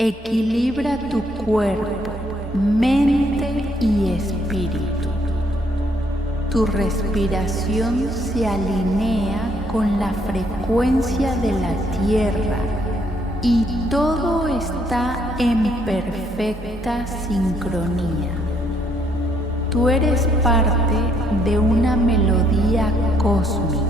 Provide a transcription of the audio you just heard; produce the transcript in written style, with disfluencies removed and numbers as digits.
Equilibra tu cuerpo, mente y espíritu. Tu respiración se alinea con la frecuencia de la Tierra y todo está en perfecta sincronía. Tú eres parte de una melodía cósmica.